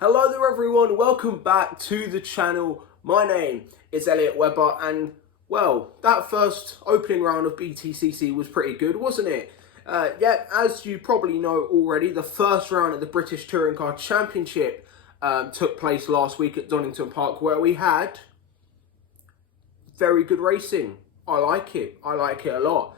Hello there everyone, welcome back to the channel. My name is Elliot Webber and well, that first opening round of BTCC was pretty good, wasn't it? Yeah, as you probably know already, the first round of the British Touring Car Championship took place last week at Donington Park, where we had very good racing. I like it a lot.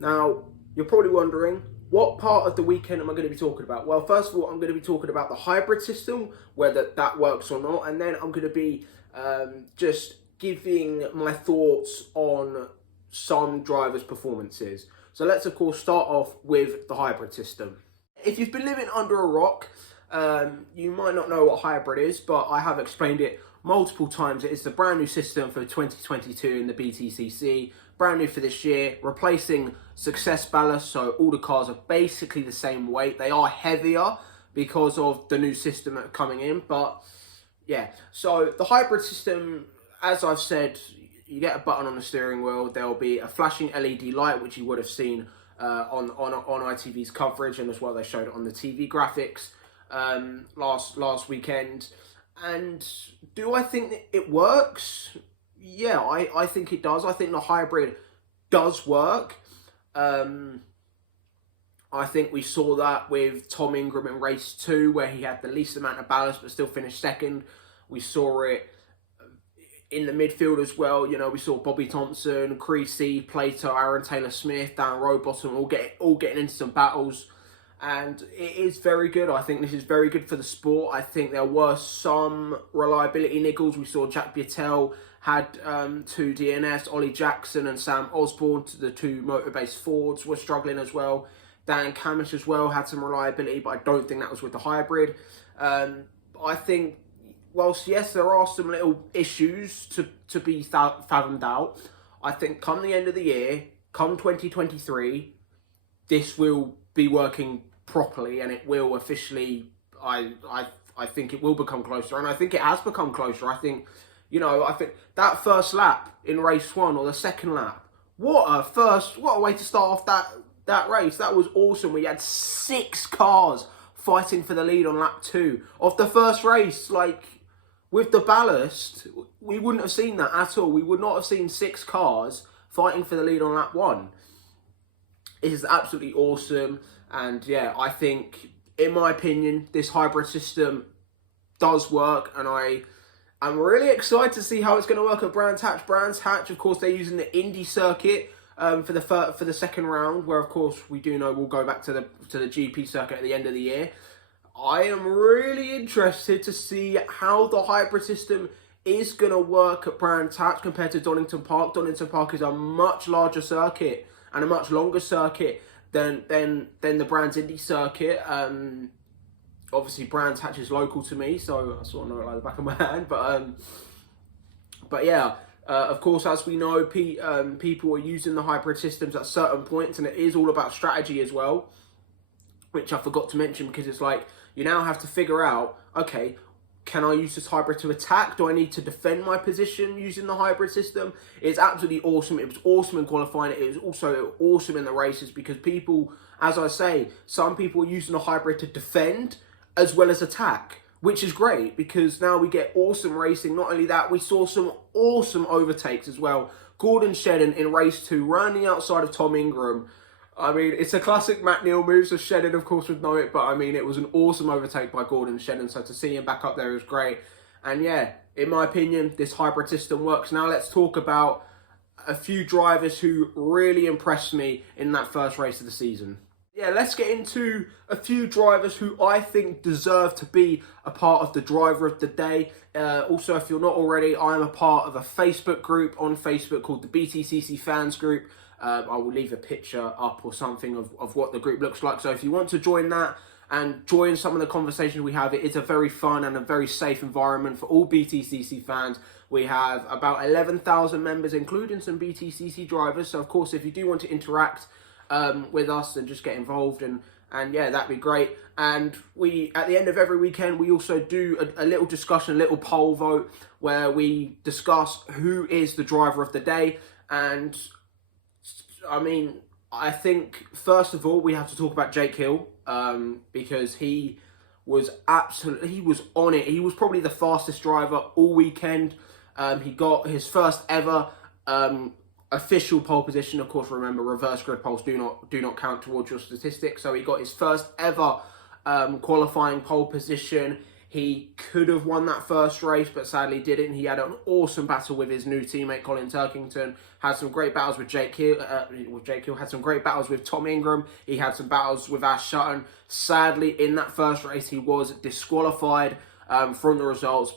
Now, you're probably wondering, what part of the weekend am I going to be talking about? Well, first of all, I'm going to be talking about the hybrid system, whether that works or not, and then I'm going to be just giving my thoughts on some drivers' performances. So let's, of course, start off with the hybrid system. If you've been living under a rock, you might not know what hybrid is, but I have explained it multiple times. It is the brand new system for 2022 in the BTCC, brand new for this year, replacing success ballast, so all the cars are basically the same weight. They are heavier because of the new system that are coming in, but yeah. So the hybrid system, as I've said, you get a button on the steering wheel. There will be a flashing LED light, which you would have seen on ITV's coverage, and as well they showed it on the TV graphics last weekend. And do I think that it works? Yeah, I think it does. I think the hybrid does work. I think we saw that with Tom Ingram in race 2, where he had the least amount of ballast but still finished second. We saw it in the midfield as well. You know, we saw Bobby Thompson, Creasy, Plato, Aaron Taylor-Smith, Dan Rowbottom all getting into some battles. And it is very good. I think this is very good for the sport. I think there were some reliability niggles. We saw Jack Buttel had 2 DNS. Ollie Jackson and Sam Osborne, the 2 motor-based Fords, were struggling as well. Dan Camish as well had some reliability, but I don't think that was with the hybrid. I think, whilst yes, there are some little issues to be fathomed out, I think come the end of the year, come 2023, this will be working properly, and it will officially, I think it will become closer, and I think it has become closer. I think, you know, I think that first lap in race 1 or the second lap, what a way to start off that race. That was awesome. We had 6 cars fighting for the lead on lap 2 of the first race. Like, with the ballast, we wouldn't have seen that at all. We would not have seen 6 cars fighting for the lead on lap 1. It is absolutely awesome. And yeah, I think, in my opinion, this hybrid system does work, and I'm really excited to see how it's going to work at Brands Hatch. Brands Hatch, of course, they're using the Indy circuit for the second round, where of course we do know we'll go back to the GP circuit at the end of the year. I am really interested to see how the hybrid system is going to work at Brands Hatch compared to Donington Park. Donington Park is a much larger circuit and a much longer circuit than the Brands Indy circuit. Obviously, Brands Hatch is local to me, so I sort of know it like the back of my hand. But yeah, of course, as we know, people are using the hybrid systems at certain points, and it is all about strategy as well, which I forgot to mention, because it's like you now have to figure out, okay, can I use this hybrid to attack? Do I need to defend my position using the hybrid system? It's absolutely awesome. It was awesome in qualifying. It was also awesome in the races, because people, as I say, some people are using the hybrid to defend as well as attack, which is great, because now we get awesome racing. Not only that, we saw some awesome overtakes as well. Gordon Shedden in race 2, running outside of Tom Ingram. I mean, it's a classic Matt Neal move, so Shedden, of course, would know it, but I mean, it was an awesome overtake by Gordon Shedden, so to see him back up there was great. And yeah, in my opinion, this hybrid system works. Now let's talk about a few drivers who really impressed me in that first race of the season. Yeah, let's get into a few drivers who I think deserve to be a part of the driver of the day. Also, if you're not already, I'm a part of a Facebook group on Facebook called the BTCC Fans Group. I will leave a picture up or something of what the group looks like. So if you want to join that and join some of the conversations we have, it is a very fun and a very safe environment for all BTCC fans. We have about 11,000 members, including some BTCC drivers. So of course, if you do want to interact with us and just get involved, and yeah, that'd be great. And we, at the end of every weekend, we also do a little discussion, a little poll vote, where we discuss who is the driver of the day. And I mean, I think, first of all, we have to talk about Jake Hill, because he was absolutely, he was on it. He was probably the fastest driver all weekend. He got his first ever official pole position. Of course, remember, reverse grid poles do not count towards your statistics. So he got his first ever qualifying pole position. He could have won that first race, but sadly didn't. He had an awesome battle with his new teammate, Colin Turkington. Had some great battles with Jake Hill. Had some great battles with Tom Ingram. He had some battles with Ash Sutton. Sadly, in that first race, he was disqualified from the results.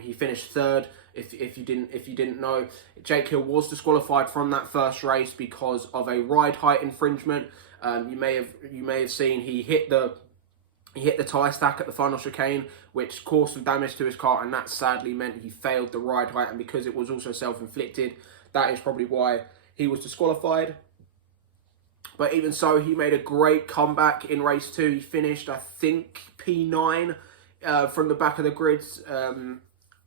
He finished third. If you didn't know, Jake Hill was disqualified from that first race because of a ride height infringement. You may have seen he hit the tyre stack at the final chicane, which caused some damage to his car, and that sadly meant he failed the ride height, and because it was also self-inflicted, that is probably why he was disqualified. But even so, he made a great comeback in race 2. He finished, I think, P9 from the back of the grids.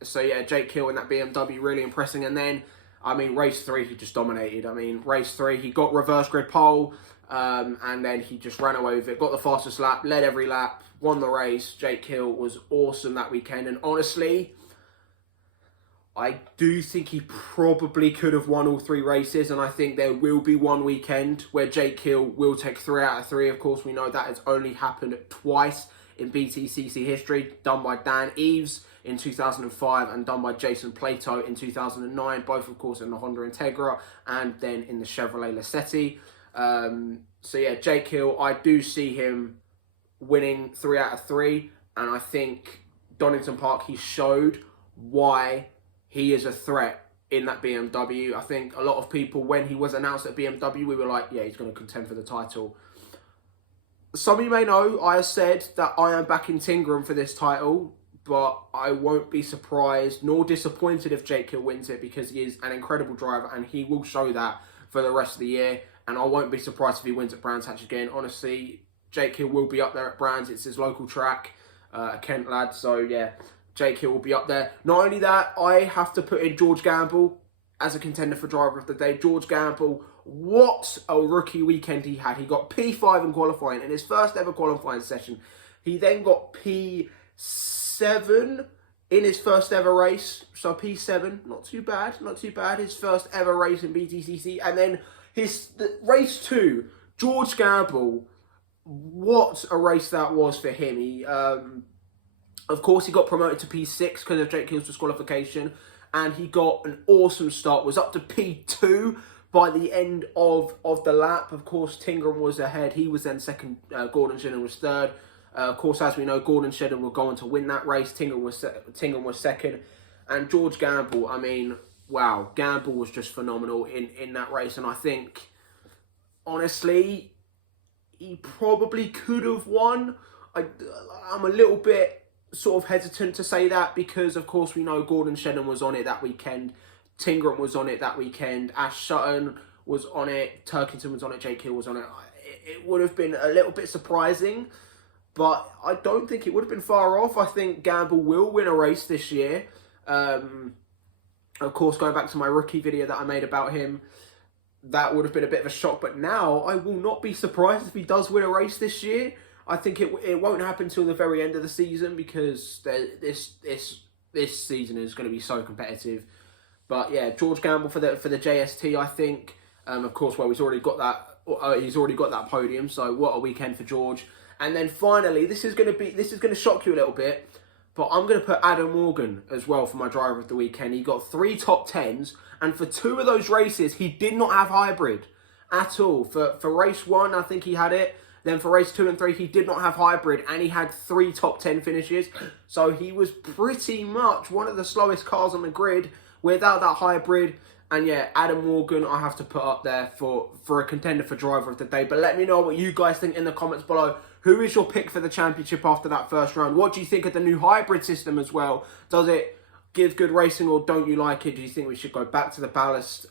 So yeah, Jake Hill in that BMW, really impressing. And then, I mean, race 3, he just dominated. I mean, race 3, he got reverse grid pole, and then he just ran away with it, got the fastest lap, led every lap, won the race. Jake Hill was awesome that weekend, and honestly, I do think he probably could have won all 3 races, and I think there will be one weekend where Jake Hill will take 3 out of 3. Of course, we know that has only happened twice in BTCC history, done by Dan Eves in 2005 and done by Jason Plato in 2009, both of course in the Honda Integra and then in the Chevrolet Lacetti. So yeah, Jake Hill, I do see him winning 3 out of 3, and I think Donington Park, he showed why he is a threat in that BMW. I think a lot of people, when he was announced at BMW, we were like, yeah, he's going to contend for the title. Some of you may know I have said that I am backing Tingram for this title, but I won't be surprised nor disappointed if Jake Hill wins it, because he is an incredible driver and he will show that for the rest of the year. And I won't be surprised if he wins at Brands Hatch again. Honestly, Jake Hill will be up there at Brands. It's his local track, a Kent lad. So yeah, Jake Hill will be up there. Not only that, I have to put in George Gamble as a contender for driver of the day. George Gamble, what a rookie weekend he had. He got P5 in qualifying in his first ever qualifying session. He then got P7 in his first ever race. So P7, not too bad, not too bad. His first ever race in BTCC. And then race 2, George Gamble, what a race that was for him. He, of course, he got promoted to P6 because of Jake Hill's disqualification. And he got an awesome start, was up to P2 by the end of the lap. Of course, Tingram was ahead. He was then second. Gordon Shedden was third. Of course, as we know, Gordon Shedden will go on to win that race. Tingram was second. And George Gamble, I mean, wow, Gamble was just phenomenal in that race. And I think, honestly, he probably could have won. I'm a little bit sort of hesitant to say that because, of course, we know Gordon Shedden was on it that weekend. Tingram was on it that weekend. Ash Sutton was on it. Turkington was on it. Jake Hill was on it. It would have been a little bit surprising, but I don't think it would have been far off. I think Gamble will win a race this year. Of course, going back to my rookie video that I made about him, that would have been a bit of a shock. But now I will not be surprised if he does win a race this year. I think it won't happen till the very end of the season because this season is going to be so competitive. But yeah, George Gamble for the JST, I think. Of course, well, he's already got that podium. So what a weekend for George. And then finally, this is going to shock you a little bit, but I'm going to put Adam Morgan as well for my driver of the weekend. He got 3 top 10s, and for 2 of those races, he did not have hybrid at all. For race 1, I think he had it. Then for race 2 and 3, he did not have hybrid, and he had 3 top 10 finishes. So he was pretty much one of the slowest cars on the grid without that hybrid. And yeah, Adam Morgan, I have to put up there for a contender for driver of the day. But let me know what you guys think in the comments below. Who is your pick for the championship after that first round? What do you think of the new hybrid system as well? Does it give good racing, or don't you like it? Do you think we should go back to the ballast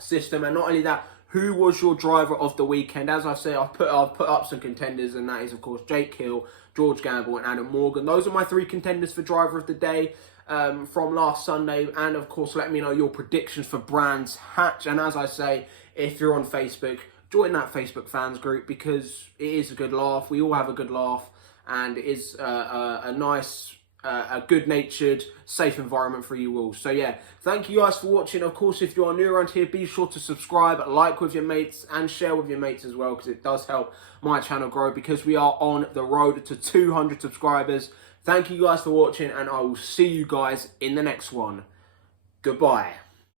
system? And not only that, who was your driver of the weekend? As I say, I've put up some contenders, and that is, of course, Jake Hill, George Gamble, and Adam Morgan. Those are my 3 contenders for driver of the day from last Sunday. And, of course, let me know your predictions for Brands Hatch. And as I say, if you're on Facebook, join that Facebook fans group because it is a good laugh. We all have a good laugh. and is a nice, a good-natured, safe environment for you all. So yeah, thank you guys for watching. Of course, if you are new around here, be sure to subscribe, like with your mates, and share with your mates as well, because it does help my channel grow, because we are on the road to 200 subscribers. Thank you guys for watching, and I will see you guys in the next one. Goodbye.